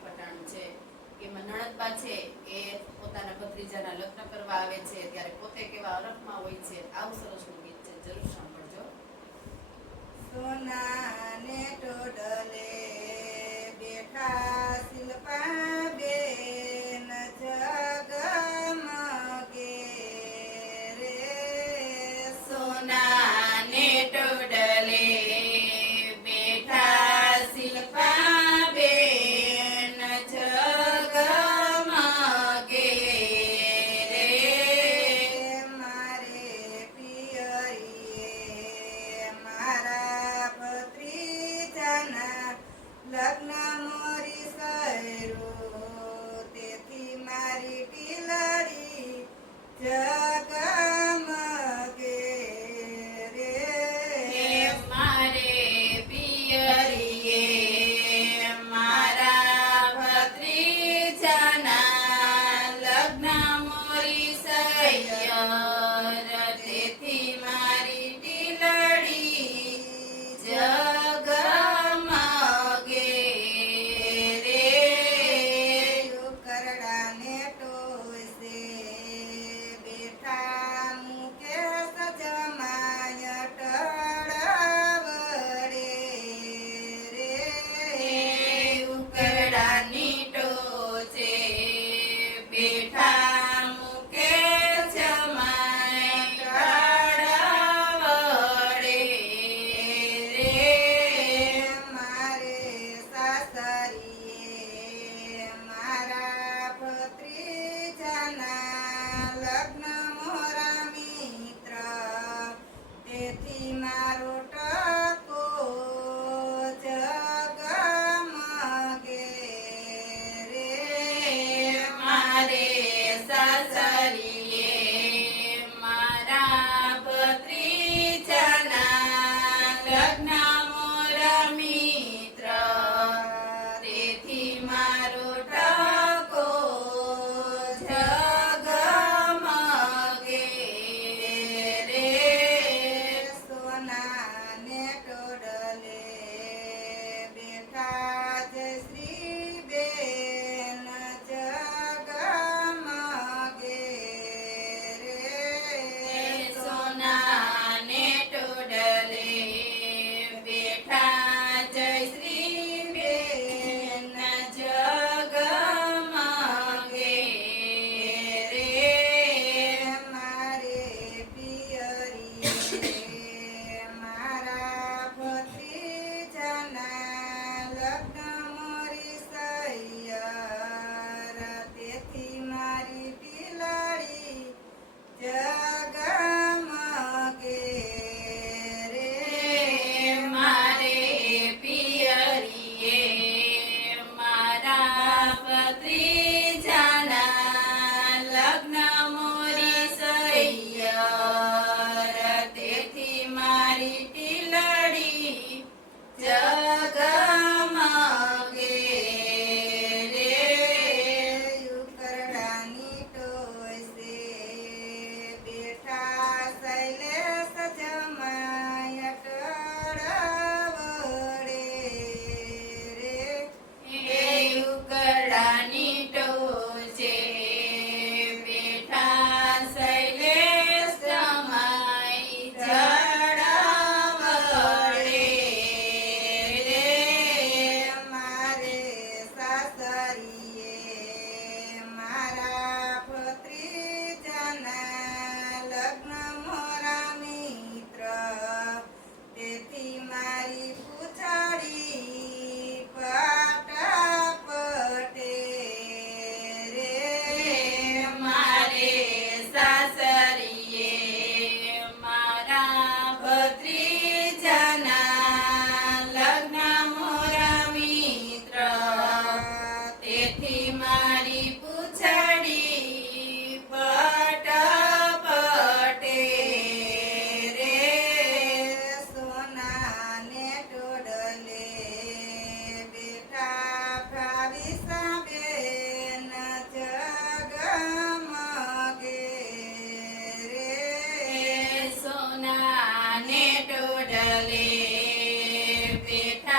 ગોપી છે. એમાં નણદબા છે, એ પોતાના ભત્રીજાના લગ્ન કરવા આવે છે, ત્યારે પોતે કેવા અરખમાં હોય છે, આવું સરસનું ગીત છે. જરૂર સાંભળજો. સોના ને ટોડલે લગ્ન கடலே பிதா